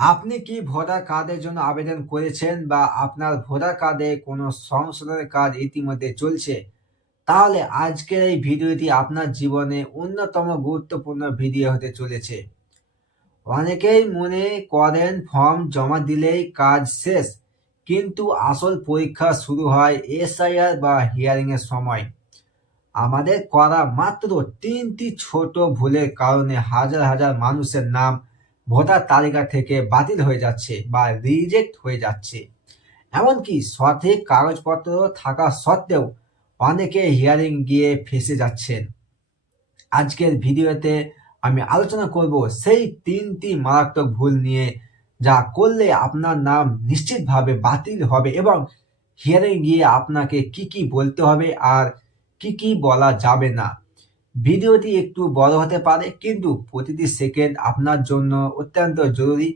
আপনি কি ভোটার কার্ডের জন্য আবেদন করেছেন বা আপনার ভোটার কার্ডে কোনো সংশোধনের কাজ ইতিমধ্যে চলছে? তাহলে আজকের এই ভিডিওটি আপনার জীবনে অন্যতম গুরুত্বপূর্ণ ভিডিও হতে চলেছে। অনেকেই মনে করেন ফর্ম জমা দিলেই কাজ শেষ, কিন্তু আসল পরীক্ষা শুরু হয় এসআইআর বা হিয়ারিং এর সময়। আমাদের করা মাত্র ৩টি ছোট ভুলের কারণে হাজার হাজার মানুষের নাম ভোটার তালিকা থেকে বাতিল হয়ে যাচ্ছে বা রিজেক্ট হয়ে যাচ্ছে। এমনকি সঠিক কাগজপত্র থাকা সত্ত্বেও অনেকে হিয়ারিং গিয়ে ফেঁসে যাচ্ছেন। আজকের ভিডিওতে আমি আলোচনা করব সেই ৩টি মারাত্মক ভুল নিয়ে, যা করলে আপনার নাম নিশ্চিতভাবে বাতিল হবে এবং হিয়ারিং গিয়ে আপনাকে কি বলতে হবে আর কি বলা যাবে না। ভিডিওটি একটু বড় হতে পারে, কিন্তু প্রতিটি সেকেন্ড আপনার জন্য অত্যন্ত জরুরি,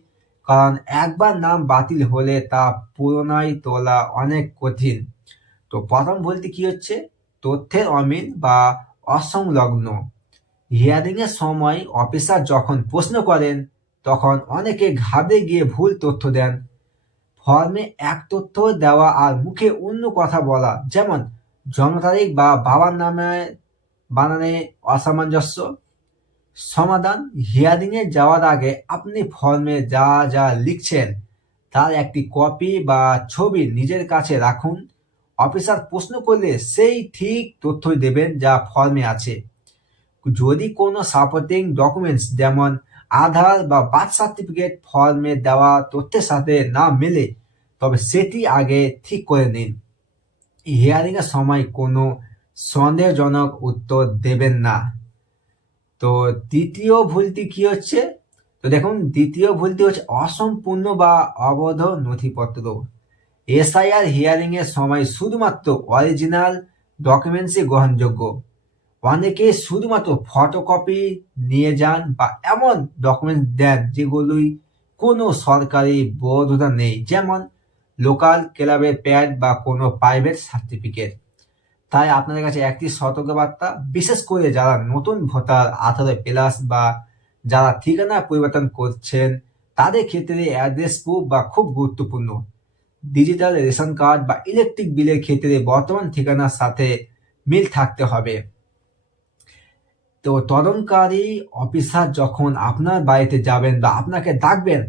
কারণ একবার নাম বাতিল হলে তা পুনরায় তোলা অনেক কঠিন। তো প্রথম ভুলটি কি হচ্ছে? তথ্যের অমিল বা অসংলগ্ন। হিয়ারিং এর সময় অফিসার যখন প্রশ্ন করেন, তখন অনেকে ঘাবড়ে গিয়ে ভুল তথ্য দেন। ফর্মে এক তথ্য দেওয়া আর মুখে অন্য কথা বলা, যেমন জন্ম তারিখ বা বাবার নামে বানানে অসামঞ্জস্য। সমাধান: হিয়ারিং এ যাওয়ার আগে আপনি ফর্মে যা যা লিখছেন তার একটি কপি বা ছবি নিজের কাছে রাখুন। অফিসার প্রশ্ন করলে সেই ঠিক তথ্যই দেবেন যা ফর্মে আছে। যদি কোনো সাপোর্টিং ডকুমেন্টস যেমন আধার বা বার্থ সার্টিফিকেট ফর্মে দেওয়া তথ্যের সাথে না মেলে, তবে সেটি আগে ঠিক করে নিন। হিয়ারিং এর সময় কোনো সন্দেহজনক উত্তর দেবেন না। তো দ্বিতীয় ভুলটি কি হচ্ছে? তো দেখুন, দ্বিতীয় ভুলটি হচ্ছে অসম্পূর্ণ বা অবৈধ নথিপত্র। এসআইআর হিয়ারিং এর সময় শুধুমাত্র অরিজিনাল ডকুমেন্টসই গ্রহণযোগ্য। অনেকে শুধুমাত্র ফটোকপি নিয়ে যান বা এমন ডকুমেন্টস দেন যেগুলোই কোনো সরকারি বৈধতা নেই, যেমন লোকাল ক্লাবের প্যাড বা কোনো প্রাইভেট সার্টিফিকেট। তাই আপনাদের কাছে একটি সতর্কবার্তা, বিশেষ করে যারা নতুন ভোটার 18+ বা যারা ঠিকানা পরিবর্তন করছেন, তাদের ক্ষেত্রে অ্যাড্রেস প্রুফ বা খুব গুরুত্বপূর্ণ। ডিজিটাল রেশন কার্ড বা ইলেকট্রিক বিলের ক্ষেত্রে বর্তমান ঠিকানার সাথে মিল থাকতে হবে। তো তদন্তকারী অফিসার যখন আপনার বাড়িতে যাবেন বা আপনাকে ডাকবেন,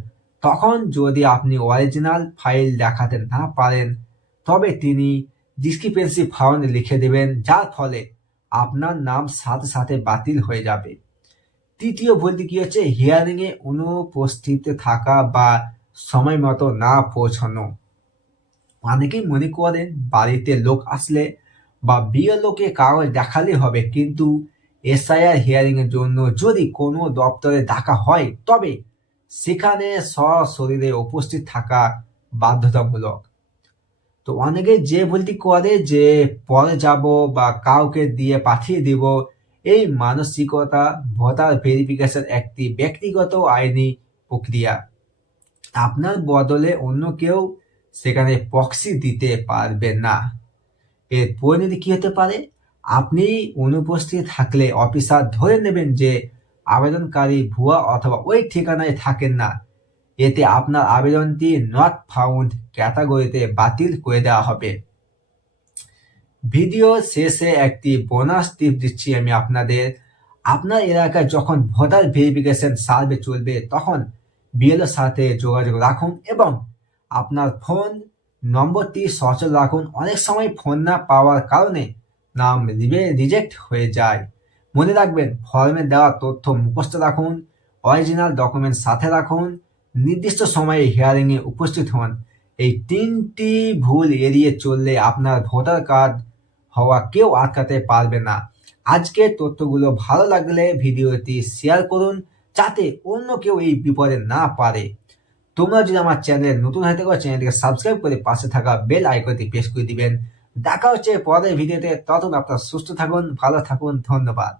তখন যদি আপনি অরিজিনাল ফাইল দেখাতে না পারেন, তবে তিনি ডিসক্রিপেন্সি ফাউন্ড লিখে দেবেন, যার ফলে আপনার নাম সাথে সাথে বাতিল হয়ে যাবে। তৃতীয় ভুলটি কি হচ্ছে? হিয়ারিং এ অনুপস্থিত থাকা বা সময় মতো না পৌঁছানো। অনেকেই মনে করেন বাড়িতে লোক আসলে বা বিএলওকে কাগজ দেখালে হবে, কিন্তু এসআইআর হিয়ারিং এর জন্য যদি কোনো দপ্তরে ডাকা হয়, তবে সেখানে সশরীরে উপস্থিত থাকা বাধ্যতামূলক। তো অনেকে যে ভুলটি করে যে পরে যাব বা কাউকে দিয়ে পাঠিয়ে দেব, এই মানসিকতা ভোটার ভেরিফিকেশন একটি ব্যক্তিগত আইনি প্রক্রিয়া। আপনার বদলে অন্য কেউ সেখানে প্রক্সি দিতে পারবে না। এর পরিণতি কি হতে পারে? আপনি অনুপস্থিত থাকলে অফিসার ধরে নেবেন যে আবেদনকারী ভুয়া অথবা ওই ঠিকানায় থাকেন না। এতে আপনার আবেদনটি নট ফাউন্ড ক্যাটাগরিতে বাতিল করে দেওয়া হবে। ভিডিও শেষে একটি বোনাস টিপ দিচ্ছি আমি আপনাদের। আপনার এলাকায় যখন ভোটার ভেরিফিকেশন সার্ভে চলবে, তখন বিএলওর সাথে যোগাযোগ রাখুন এবং আপনার ফোন নম্বরটি সচল রাখুন। অনেক সময় ফোন না পাওয়ার কারণে নাম রিজেক্ট হয়ে যায়। মনে রাখবেন, ফর্মে দেওয়া তথ্য মুখস্থ রাখুন, অরিজিনাল ডকুমেন্ট সাথে রাখুন, নির্দিষ্ট সময়ে হিয়ারিং এ উপস্থিত হন। এই 3টি ভুল এড়িয়ে চললে আপনার ভোটার কার্ড হওয়া কেউ আটকাতে পারবে না। আজকের তথ্যগুলো ভালো লাগলে ভিডিওটি শেয়ার করুন, যাতে অন্য কেউ এই বিপদে না পারে। তোমরা যদি আমার চ্যানেলে নতুন হয়ে থাকো, চ্যানেলটিকে সাবস্ক্রাইব করে পাশে থাকা বেল আইকনটি প্রেস করে দিবেন। দেখা হচ্ছে পরের ভিডিওতে। ততক্ষণ আপনারা সুস্থ থাকুন, ভালো থাকুন। ধন্যবাদ।